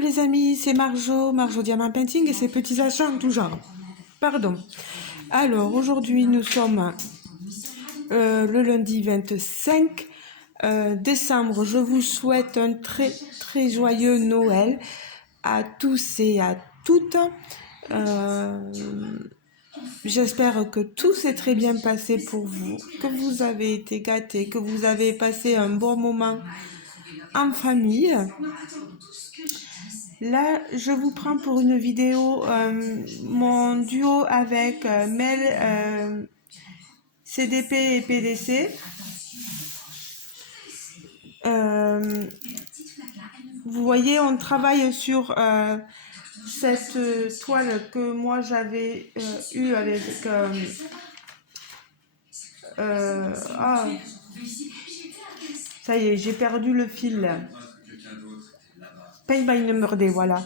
les amis, c'est Marjo Diamant Painting et ses petits achats en tout genre. Pardon. Alors aujourd'hui nous sommes le lundi 25 décembre. Je vous souhaite un très joyeux Noël à tous et à toutes. J'espère que tout s'est très bien passé pour vous, que vous avez été gâtés, que vous avez passé un bon moment en famille. Là, je vous prends pour une vidéo mon duo avec Mel, CDP et PDC. Vous voyez, on travaille sur cette toile que moi j'avais eue avec... ça y est, j'ai perdu le fil. Paint by Number Day, voilà.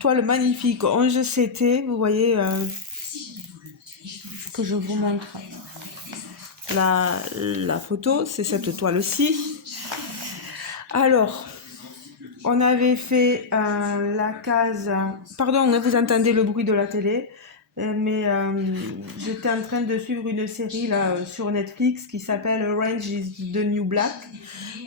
Toile magnifique, 11 CT, vous voyez que je vous montre. La photo, c'est cette toile-ci. Alors, on avait fait la case... Pardon, vous entendez le bruit de la télé, mais j'étais en train de suivre une série là, sur Netflix qui s'appelle Orange is the New Black.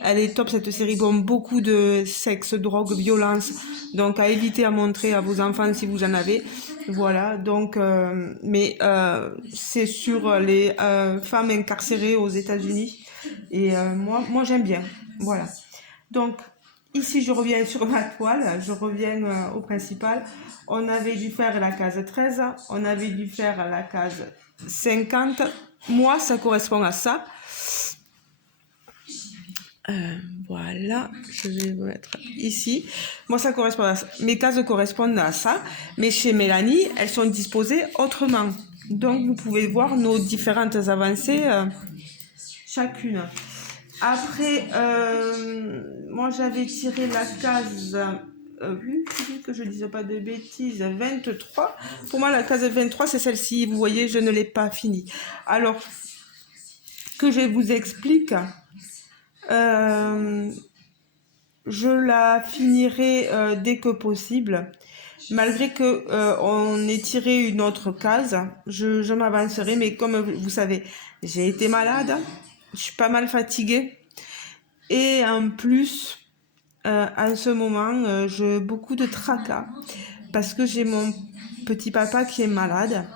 Elle est top cette série, bon, beaucoup de sexe, drogue, violence, donc à éviter à montrer à vos enfants si vous en avez. Voilà, donc, c'est sur les femmes incarcérées aux États-Unis et moi j'aime bien, voilà. Donc, ici je reviens sur ma toile, je reviens au principal. On avait dû faire la case 13, on avait dû faire la case 50. Moi, ça correspond à ça. Voilà, je vais vous mettre ici. Moi, ça correspond à ça. Mes cases correspondent à ça, mais chez Mélanie, elles sont disposées autrement. Donc, vous pouvez voir nos différentes avancées chacune. Après, moi, j'avais tiré la case, que je ne dise pas de bêtises, 23. Pour moi, la case 23, c'est celle-ci. Vous voyez, je ne l'ai pas finie. Alors, que je vous explique... je la finirai dès que possible. Malgré que on ait tiré une autre case, je m'avancerai, mais comme vous savez, j'ai été malade, je suis pas mal fatiguée. Et en plus, en ce moment, j'ai beaucoup de tracas parce que j'ai mon petit papa qui est malade.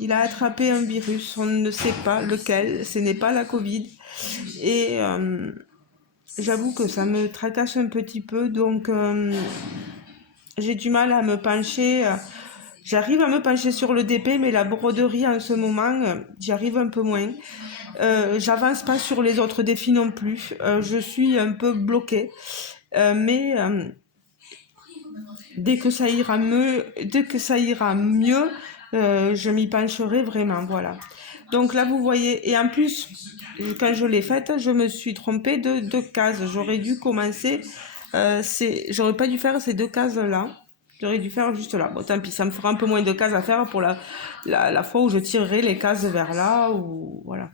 Il a attrapé un virus, on ne sait pas lequel, ce n'est pas la Covid. Et j'avoue que ça me tracasse un petit peu, donc j'ai du mal à me pencher. J'arrive à me pencher sur le DP, mais la broderie en ce moment, j'y arrive un peu moins. J'avance pas sur les autres défis non plus. Je suis un peu bloquée. Mais dès que ça ira mieux, je m'y pencherai vraiment, voilà. Donc là, vous voyez, et en plus, quand je l'ai faite, je me suis trompée de 2 cases. J'aurais dû commencer, j'aurais pas dû faire ces 2 cases-là. J'aurais dû faire juste là. Bon, tant pis, ça me fera un peu moins de cases à faire pour la fois où je tirerai les cases vers là, ou voilà.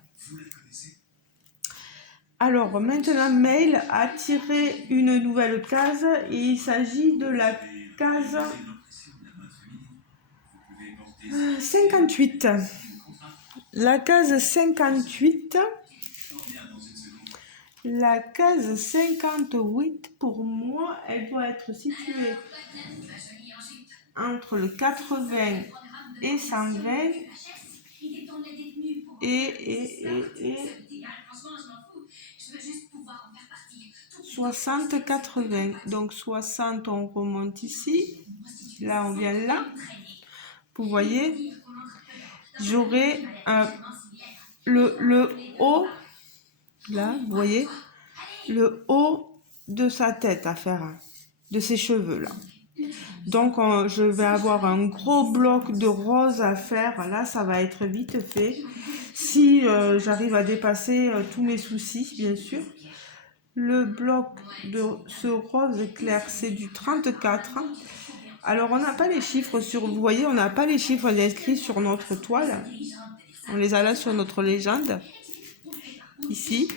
Alors, maintenant, Mail a tiré une nouvelle case, et il s'agit de la case 58. La case 58, la case 58, pour moi, elle doit être située entre le 80 et 120 et 60-80. Donc 60, on remonte ici. Là, on vient là. Vous voyez, j'aurai le haut, là, vous voyez, le haut de sa tête à faire, de ses cheveux, là. Donc, je vais avoir un gros bloc de rose à faire. Là, ça va être vite fait. Si j'arrive à dépasser tous mes soucis, bien sûr. Le bloc de ce rose clair, c'est du 34. Alors, on n'a pas les chiffres sur... Vous voyez, on n'a pas les chiffres inscrits sur notre toile. On les a là sur notre légende. Ici,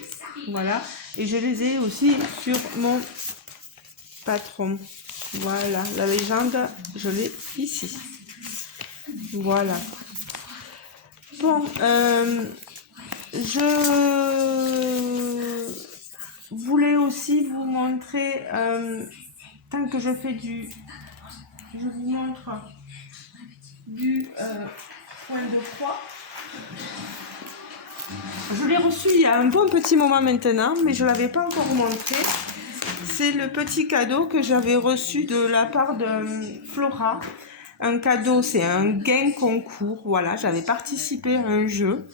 voilà. Et je les ai aussi sur mon patron. Voilà, la légende, je l'ai ici. Voilà. Bon, je voulais aussi vous montrer, tant que je fais je vous montre du point de croix. Je l'ai reçu il y a un bon petit moment maintenant, mais je ne l'avais pas encore montré. C'est le petit cadeau que j'avais reçu de la part de Flora. Un cadeau, c'est un gain concours. Voilà, j'avais participé à un jeu.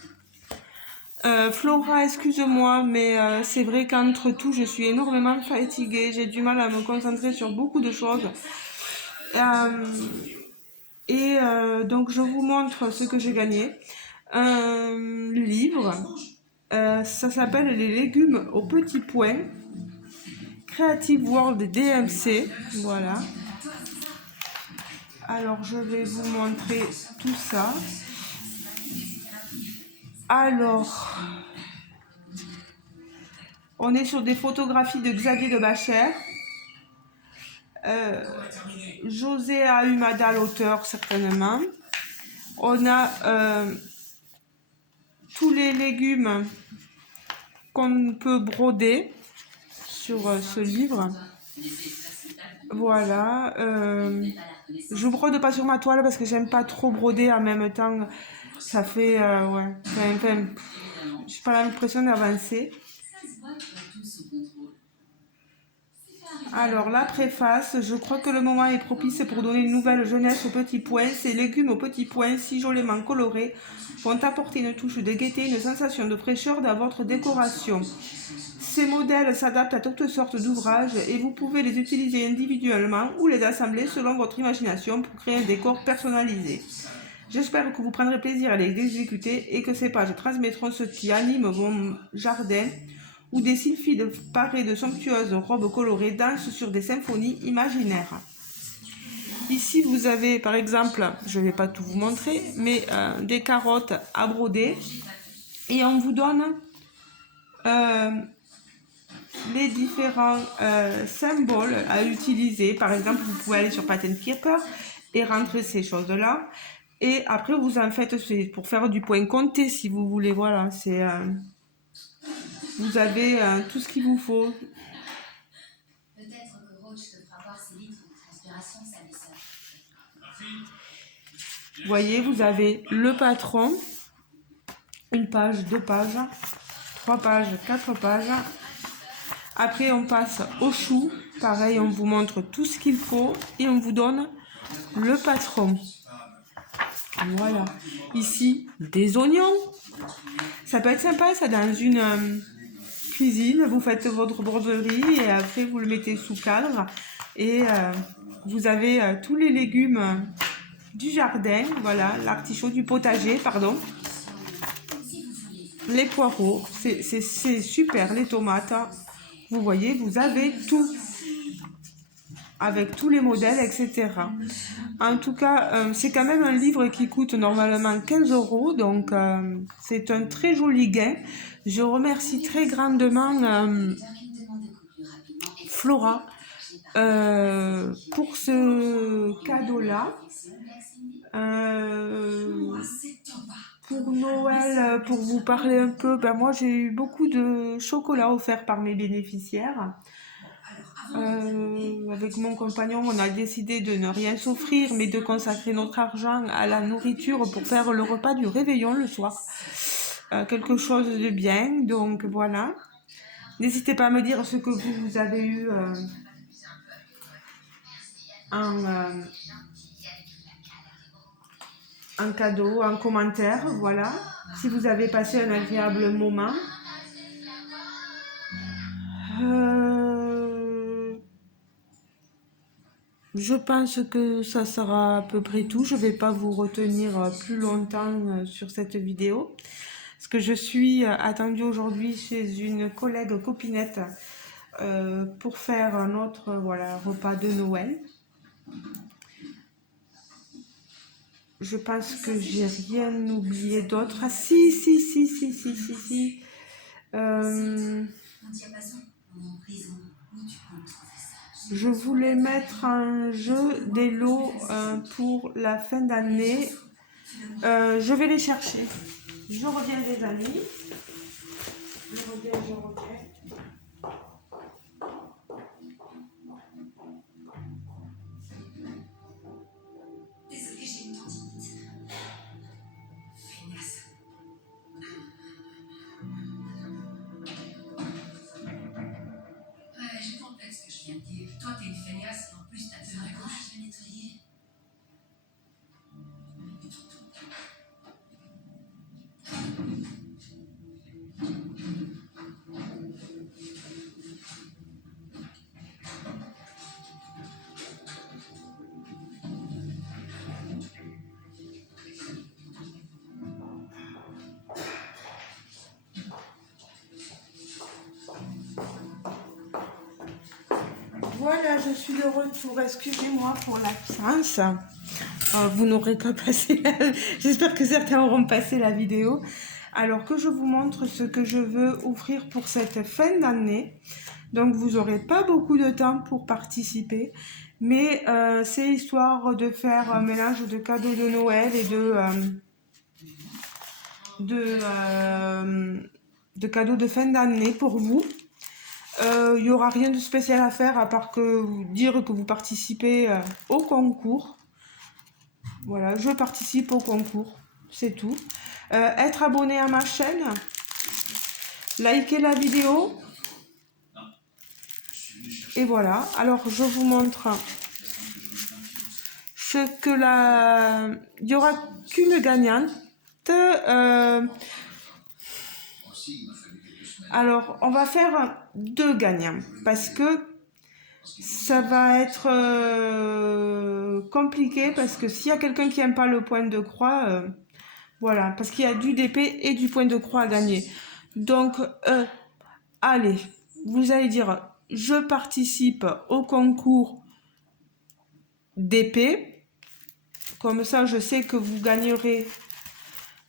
Flora, excuse-moi, mais c'est vrai qu'entre tout, je suis énormément fatiguée. J'ai du mal à me concentrer sur beaucoup de choses. Donc, je vous montre ce que j'ai gagné. Un livre. Ça s'appelle Les légumes aux petits pois. Creative World DMC. Voilà. Alors, je vais vous montrer tout ça. Alors, on est sur des photographies de Xavier de Bachère. José Ahumada, l'auteur, certainement. On a tous les légumes qu'on peut broder sur ce livre. Voilà. Je brode pas sur ma toile parce que j'aime pas trop broder en même temps. Ça fait... ouais. Enfin, j'ai pas l'impression d'avancer. Alors, la préface, je crois que le moment est propice pour donner une nouvelle jeunesse aux petits pois. Ces légumes aux petits pois, si joliment colorés, vont apporter une touche de gaieté, une sensation de fraîcheur dans votre décoration. Ces modèles s'adaptent à toutes sortes d'ouvrages et vous pouvez les utiliser individuellement ou les assembler selon votre imagination pour créer un décor personnalisé. J'espère que vous prendrez plaisir à les exécuter et que ces pages transmettront ce qui anime vos jardins, où des sylphides parés de somptueuses robes colorées dansent sur des symphonies imaginaires. Ici, vous avez par exemple, je ne vais pas tout vous montrer, mais des carottes à broder. Et on vous donne les différents symboles à utiliser. Par exemple, vous pouvez aller sur Pattern Keeper et rentrer ces choses-là. Et après, vous en faites pour faire du point compté si vous voulez. Voilà, c'est... vous avez tout ce qu'il vous faut. Peut-être que Roach te fera voir ses litres de transpiration, ça. Vous voyez, vous avez le patron, une page, 2 pages, 3 pages, 4 pages. Après, on passe au chou. Pareil, on vous montre tout ce qu'il faut et on vous donne le patron. Voilà. Ici, des oignons. Ça peut être sympa, ça, dans une cuisine. Vous faites votre broderie et après, vous le mettez sous cadre. Et vous avez tous les légumes du jardin. Voilà, l'artichaut du potager, pardon. Les poireaux, c'est super. Les tomates. Vous voyez, vous avez tout. Avec tous les modèles, etc. En tout cas, c'est quand même un livre qui coûte normalement 15 €, donc c'est un très joli gain. Je remercie très grandement Flora pour ce cadeau-là. Pour Noël, pour vous parler un peu, ben moi j'ai eu beaucoup de chocolat offert par mes bénéficiaires. Avec mon compagnon, on a décidé de ne rien s'offrir, mais de consacrer notre argent à la nourriture pour faire le repas du réveillon le soir. Quelque chose de bien, donc voilà. N'hésitez pas à me dire ce que vous avez eu en cadeau, en commentaire, voilà. Si vous avez passé un agréable moment. Je pense que ça sera à peu près tout. Je ne vais pas vous retenir plus longtemps sur cette vidéo. Parce que je suis attendue aujourd'hui chez une collègue copinette pour faire notre repas de Noël. Je pense que j'ai rien oublié d'autre. Ah si. je voulais mettre en jeu des lots pour la fin d'année. Je vais les chercher. Je reviens les amis. Je reviens. Désolée, j'ai une tendinite. Feignasse. Ouais, j'ai compris ce que je viens de dire. Toi, t'es une feignasse et en plus, t'as deux couches. Je vais nettoyer. Voilà, je suis de retour. Excusez-moi pour l'absence. Vous n'aurez pas passé. J'espère que certains auront passé la vidéo. Alors que je vous montre ce que je veux offrir pour cette fin d'année. Donc vous n'aurez pas beaucoup de temps pour participer. Mais c'est histoire de faire un mélange de cadeaux de Noël et de cadeaux de fin d'année pour vous. Il n'y aura rien de spécial à faire à part que vous dire que vous participez au concours. Voilà, je participe au concours, c'est tout. Être abonné à ma chaîne, liker la vidéo. Et voilà, alors je vous montre ce que il n'y aura qu'une gagnante. Alors, on va faire 2 gagnants parce que ça va être compliqué parce que s'il y a quelqu'un qui n'aime pas le point de croix, voilà, parce qu'il y a du DP et du point de croix à gagner. Donc, allez, vous allez dire, je participe au concours d'épée. Comme ça, je sais que vous gagnerez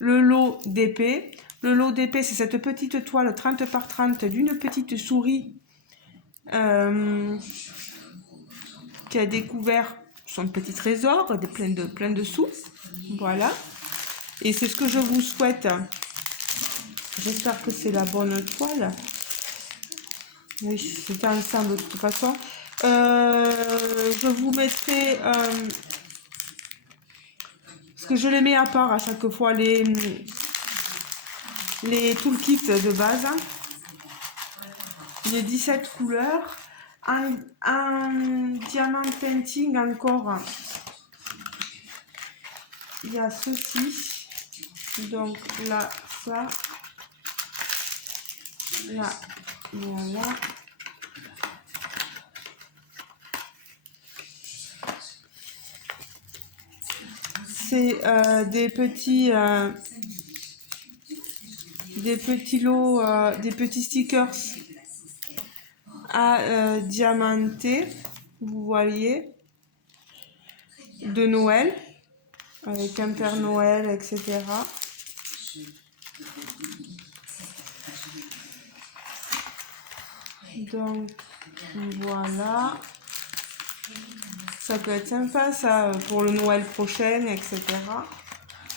le lot d'épée. Le lot d'épée, c'est cette petite toile 30 par 30 d'une petite souris qui a découvert son petit trésor, plein de sous. Voilà. Et c'est ce que je vous souhaite. J'espère que c'est la bonne toile. Oui, c'est ensemble de toute façon. Je vous mettrai... parce que je les mets à part à chaque fois, les toolkits de base. Les 17 couleurs. Un diamant painting encore. Il y a ceci. Donc là, ça. Là, voilà. C'est des petits lots, des petits stickers à diamanter, vous voyez, de Noël, avec un Père Noël, etc. Donc, voilà. Ça peut être sympa, ça, pour le Noël prochain, etc.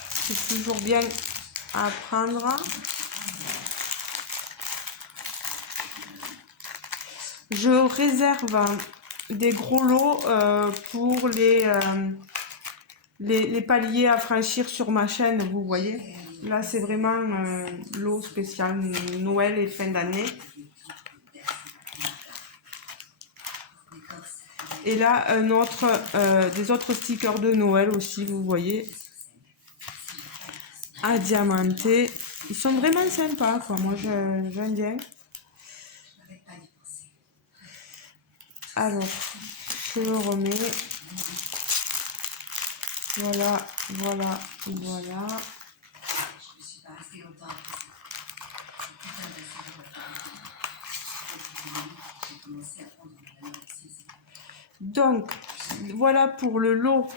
C'est toujours bien à prendre. Je réserve des gros lots pour les paliers à franchir sur ma chaîne, vous voyez. Là, c'est vraiment lot spécial Noël et fin d'année. Et là, des autres stickers de Noël aussi, vous voyez, à diamanter. Ils sont vraiment sympas, quoi. Moi, j'aime bien. Alors, je le remets. Voilà, voilà, voilà. Donc, voilà pour le lot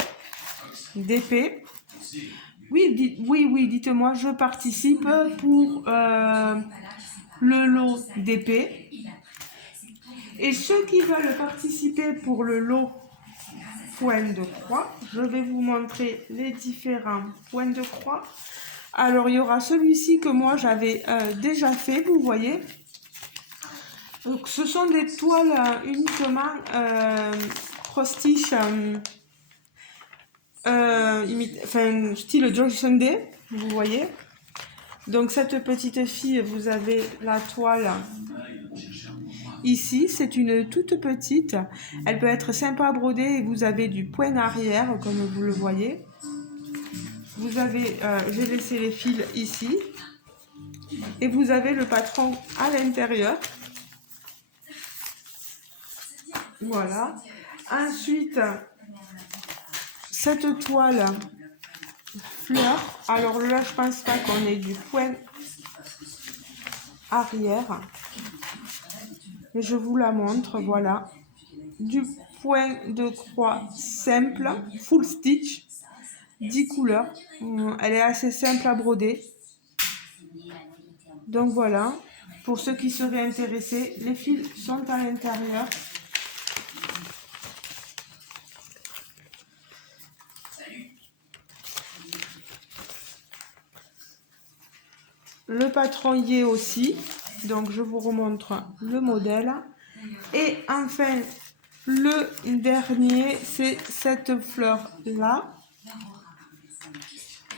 d'épée. Oui, dites-moi, je participe pour le lot d'épée. Et ceux qui veulent participer pour le lot point de croix, je vais vous montrer les différents points de croix. Alors, il y aura celui-ci que moi j'avais déjà fait, vous voyez. Donc, ce sont des toiles uniquement cross-stitch, style George Sunday, vous voyez. Donc, cette petite fille, vous avez la toile ici, c'est une toute petite. Elle peut être sympa à broder et vous avez du point arrière, comme vous le voyez. Vous avez, j'ai laissé les fils ici. Et vous avez le patron à l'intérieur. Voilà. Ensuite, cette toile fleur. Alors là, je pense pas qu'on ait du point arrière. Mais je vous la montre, voilà. Du point de croix simple, full stitch, 10 couleurs. Elle est assez simple à broder. Donc voilà, pour ceux qui seraient intéressés, les fils sont à l'intérieur. Le patron y est aussi, donc je vous remontre le modèle. Et enfin, le dernier, c'est cette fleur-là,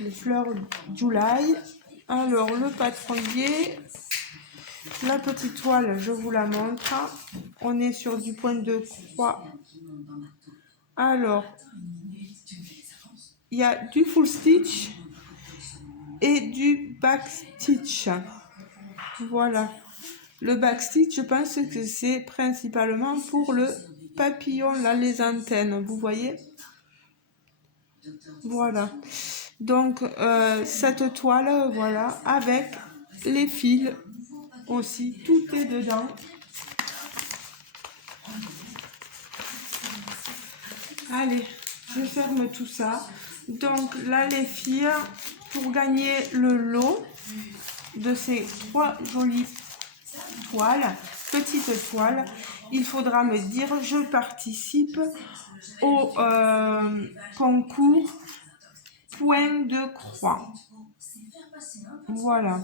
les fleurs July. Alors, le patron y est. La petite toile, je vous la montre. On est sur du point de croix. Alors, il y a du full stitch et du back stitch. Voilà. Le back stitch, je pense que c'est principalement pour le papillon, là, les antennes. Vous voyez? Voilà. Donc, cette toile, voilà, avec les fils aussi, tout est dedans. Allez, je ferme tout ça. Donc là, les filles, pour gagner le lot de ces 3 jolies toiles, petites toiles, il faudra me dire je participe au concours point de croix. Voilà.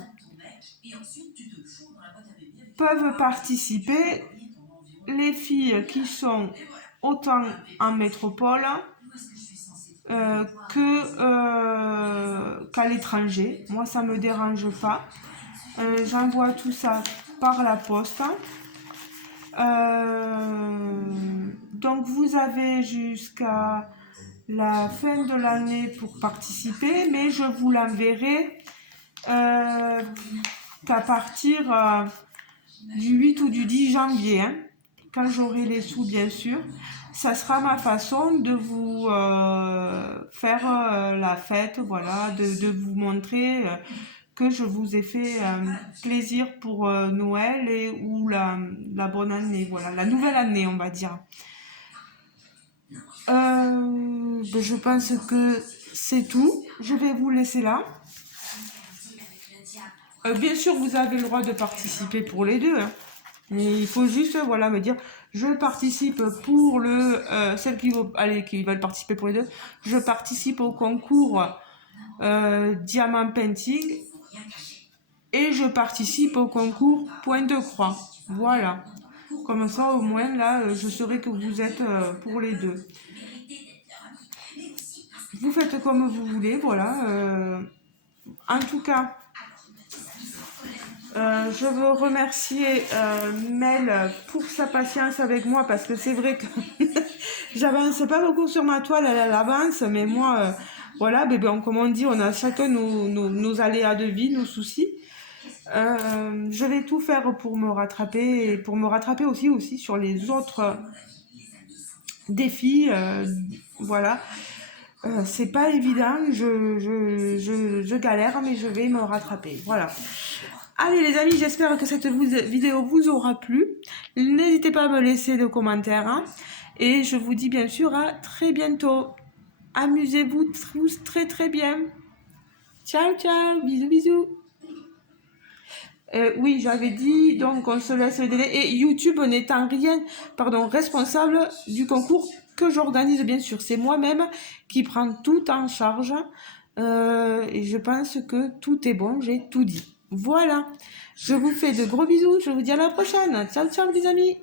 Peuvent participer les filles qui sont autant en métropole qu'à l'étranger. Moi, ça me dérange pas. J'envoie tout ça par la poste. Donc, vous avez jusqu'à la fin de l'année pour participer, mais je vous l'enverrai qu'à partir du 8 ou du 10 janvier, hein, quand j'aurai les sous, bien sûr. Ça sera ma façon de vous faire la fête, voilà, de vous montrer que je vous ai fait plaisir pour Noël ou la bonne année, voilà, la nouvelle année, on va dire. Je pense que c'est tout. Je vais vous laisser là. Bien sûr, vous avez le droit de participer pour les deux, hein. Mais il faut juste, voilà, me dire, je participe pour celles qui veulent participer pour les deux. Je participe au concours Diamant Painting et je participe au concours Point de Croix. Voilà. Comme ça, au moins, là, je saurai que vous êtes pour les deux. Vous faites comme vous voulez, voilà. En tout cas, je veux remercier Mel pour sa patience avec moi parce que c'est vrai que j'avance pas beaucoup sur ma toile, elle avance, mais moi, voilà, comme on dit, on a chacun nos aléas de vie, nos soucis. Je vais tout faire pour me rattraper et pour me rattraper aussi sur les autres défis, voilà. C'est pas évident, je galère, mais je vais me rattraper, voilà. Allez les amis, j'espère que cette vidéo vous aura plu. N'hésitez pas à me laisser des commentaires, hein, et je vous dis bien sûr à très bientôt. Amusez-vous tous très bien. Ciao, ciao, bisous, bisous. Oui, j'avais dit, donc on se laisse le délai. Et YouTube n'étant rien, responsable du concours que j'organise, bien sûr. C'est moi-même qui prends tout en charge. Et je pense que tout est bon, j'ai tout dit. Voilà. Je vous fais de gros bisous. Je vous dis à la prochaine. Ciao, ciao, les amis.